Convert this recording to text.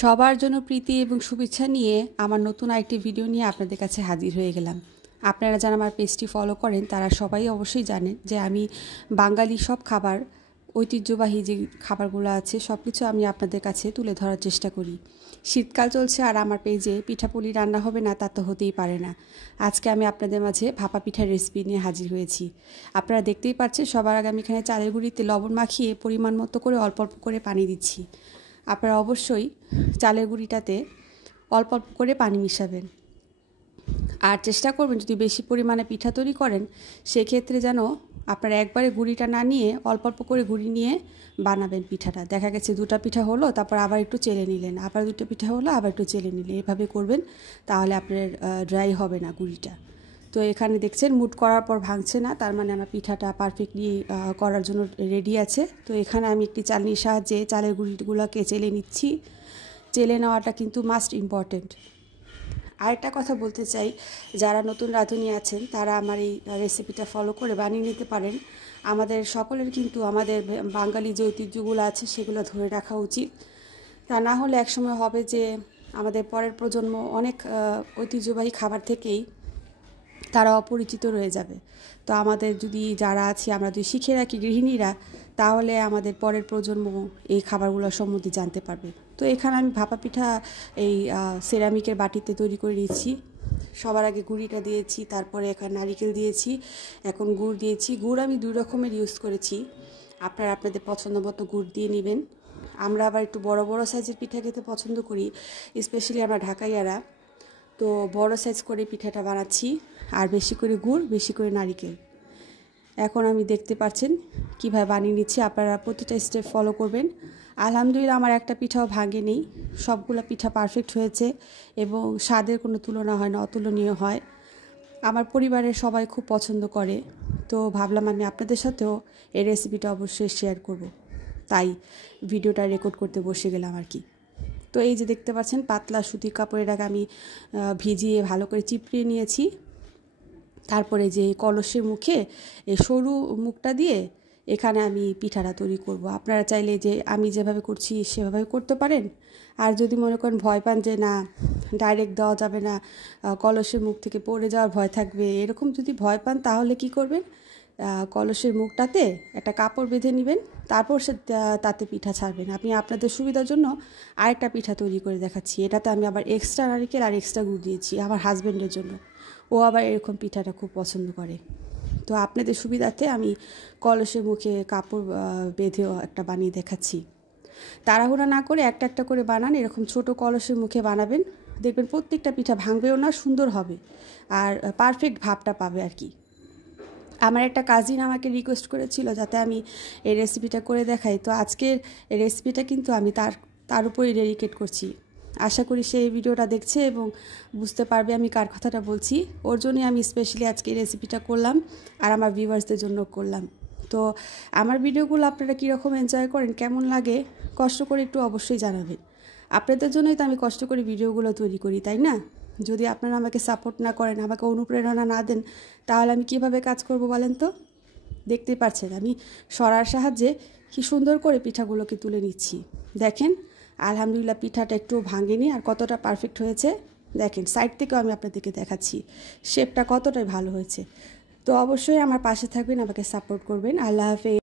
সবার জন্য প্রীতি এবং শুভেচ্ছা নিয়ে আমার নতুন আরেকটি ভিডিও নিয়ে আপনাদের কাছে হাজির হয়ে গেলাম। আপনারা যারা আমার পেজটি ফলো করেন তারা সবাই অবশ্যই জানেন যে আমি বাঙালি সব খাবার, ঐতিহ্যবাহী যে খাবারগুলো আছে সব কিছু আমি আপনাদের কাছে তুলে ধরার চেষ্টা করি। শীতকাল চলছে আর আমার পেজে পিঠাপুলি রান্না হবে না তা তো হতেই পারে না। আজকে আমি আপনাদের মাঝে ভাপা পিঠার রেসিপি নিয়ে হাজির হয়েছি। আপনারা দেখতেই পাচ্ছেন সবার আগে আমি এখানে চালের গুঁড়িতে লবণ মাখিয়ে পরিমাণ মতো করে অল্প অল্প করে পানি দিচ্ছি। আপনারা অবশ্যই চালের গুঁড়িটাতে অল্প অল্প করে পানি মিশাবেন আর চেষ্টা করবেন যদি বেশি পরিমাণে পিঠা তৈরি করেন সেক্ষেত্রে যেন আপনারা একবারে গুঁড়িটা না নিয়ে অল্প অল্প করে গুঁড়ি নিয়ে বানাবেন পিঠাটা। দেখা গেছে দুটো পিঠা হলো তারপর আবার একটু চেলে নিলেন, আবার দুটো পিঠা হলো আবার একটু চেলে নিলেন, এভাবে করবেন তাহলে আপনার ড্রাই হবে না গুঁড়িটা। তো এখানে দেখছেন মুট করার পর ভাঙছে না, তার মানে আমার পিঠাটা পারফেক্টলি করার জন্য রেডি আছে। তো এখানে আমি একটি চালনির সাহায্যে চালের গুঁড়িগুলোকে চেলে নিচ্ছি। চেলে নেওয়াটা কিন্তু মাস্ট ইম্পর্টেন্ট। আরেকটা কথা বলতে চাই, যারা নতুন রাঁধুনি আছেন তারা আমার এই রেসিপিটা ফলো করে বানিয়ে নিতে পারেন। আমাদের সকলের কিন্তু আমাদের বাঙালি যে ঐতিহ্যগুলো আছে সেগুলো ধরে রাখা উচিত। তা না হলে একসময় হবে যে আমাদের পরের প্রজন্ম অনেক ঐতিহ্যবাহী খাবার থেকেই তারা অপরিচিত রয়ে যাবে। তো আমাদের যদি যারা আছি আমরা যদি শিখে রাখি গৃহিণীরা, তাহলে আমাদের পরের প্রজন্ম এই খাবারগুলো সম্বন্ধে জানতে পারবে। তো এখানে আমি ভাপা পিঠা এই সেরামিকের বাটিতে তৈরি করে নিয়েছি। সবার আগে গুঁড়িটা দিয়েছি, তারপরে এখানে নারিকেল দিয়েছি, এখন গুড় দিয়েছি। গুড় আমি দুই রকমের ইউজ করেছি, আপনারা আপনাদের পছন্দ মতো গুড় দিয়ে নেবেন। আমরা আবার একটু বড় বড় সাইজের পিঠা খেতে পছন্দ করি, স্পেশালি আমরা ঢাকাইয়ারা। তো বড় সাইজ করে পিঠাটা বানাচ্ছি, আর বেশি করে গুড় বেশি করে নারিকেল। এখন আমি দেখতে পাচ্ছেন কীভাবে বানিয়ে নিচ্ছি, আপনারা প্রতিটা স্টেপ ফলো করবেন। আলহামদুলিল্লাহ আমার একটা পিঠাও ভাঙেনি, সবগুলো পিঠা পারফেক্ট হয়েছে এবং স্বাদের কোনো তুলনা হয় না, অতুলনীয় হয়। আমার পরিবারের সবাই খুব পছন্দ করে, তো ভাবলাম আমি আপনাদের সাথেও এই রেসিপিটা অবশ্যই শেয়ার করব, তাই ভিডিওটা রেকর্ড করতে বসে গেলাম আর কি। তো এই যে দেখতে পাচ্ছেন পাতলা সুতির কাপড়ের আগে আমি ভিজিয়ে ভালো করে চিপড়িয়ে নিয়েছি। তারপরে যে কলসের মুখে এই সরু মুখটা দিয়ে এখানে আমি পিঠাটা তৈরি করব। আপনারা চাইলে যে আমি যেভাবে করছি সেভাবে করতে পারেন। আর যদি মনে করেন ভয় পান যে না ডাইরেক্ট দেওয়া যাবে না, কলসের মুখ থেকে পড়ে যাওয়ার ভয় থাকবে, এরকম যদি ভয় পান তাহলে কি করবেন, কলসের মুখটাতে একটা কাপড় বেঁধে নেবেন, তারপর তাতে পিঠা ছাড়বেন। আমি আপনাদের সুবিধার জন্য আরেকটা পিঠা তৈরি করে দেখাচ্ছি। এটাতে আমি আবার এক্সট্রা নারকেল আর এক্সট্রা গুড় দিয়েছি আমার হাজব্যান্ডের জন্য, ও আবার এরকম পিঠাটা খুব পছন্দ করে। তো আপনাদের সুবিধার্থে আমি কলসের মুখে কাপড় বেঁধেও একটা বানিয়ে দেখাচ্ছি। তাড়াহুড়া না করে একটা একটা করে বানান, এরকম ছোট কলসের মুখে বানাবেন, দেখবেন প্রত্যেকটা পিঠা ভাঙবেও না, সুন্দর হবে আর পারফেক্ট ভাবটা পাবে আর কি। আমার একটা কাজিন আমাকে রিকোয়েস্ট করেছিল যাতে আমি এই রেসিপিটা করে দেখাই, তো আজকের এই রেসিপিটা কিন্তু আমি তার উপরই ডেডিকেট করছি। আশা করি সে এই ভিডিওটা দেখছে এবং বুঝতে পারবে আমি কার কথাটা বলছি। ওর জন্যই আমি স্পেশালি আজকে এই রেসিপিটা করলাম আর আমার ভিউয়ার্সদের জন্য করলাম। তো আমার ভিডিওগুলো আপনারা কীরকম এনজয় করেন, কেমন লাগে, কষ্ট করে একটু অবশ্যই জানাবেন। আপনাদের জন্যই তো আমি কষ্ট করে ভিডিওগুলো তৈরি করি, তাই না? যদি আপনারা আমাকে সাপোর্ট না করেন, আমাকে অনুপ্রেরণা না দেন, তাহলে আমি কিভাবে কাজ করব বলেন তো? দেখতেই পাচ্ছেন আমি সরার সাহায্যে কি সুন্দর করে পিঠাগুলোকে তুলে নিচ্ছি। দেখেন আলহামদুলিল্লাহ পিঠাটা একটু ভাঙেনি আর কতটা পারফেক্ট হয়েছে। দেখেন সাইড থেকেও আমি আপনাদেরকে দেখাচ্ছি শেপটা কতটাই ভালো হয়েছে। তো অবশ্যই আমার পাশে থাকবেন, আমাকে সাপোর্ট করবেন। আল্লাহ হাফেজ।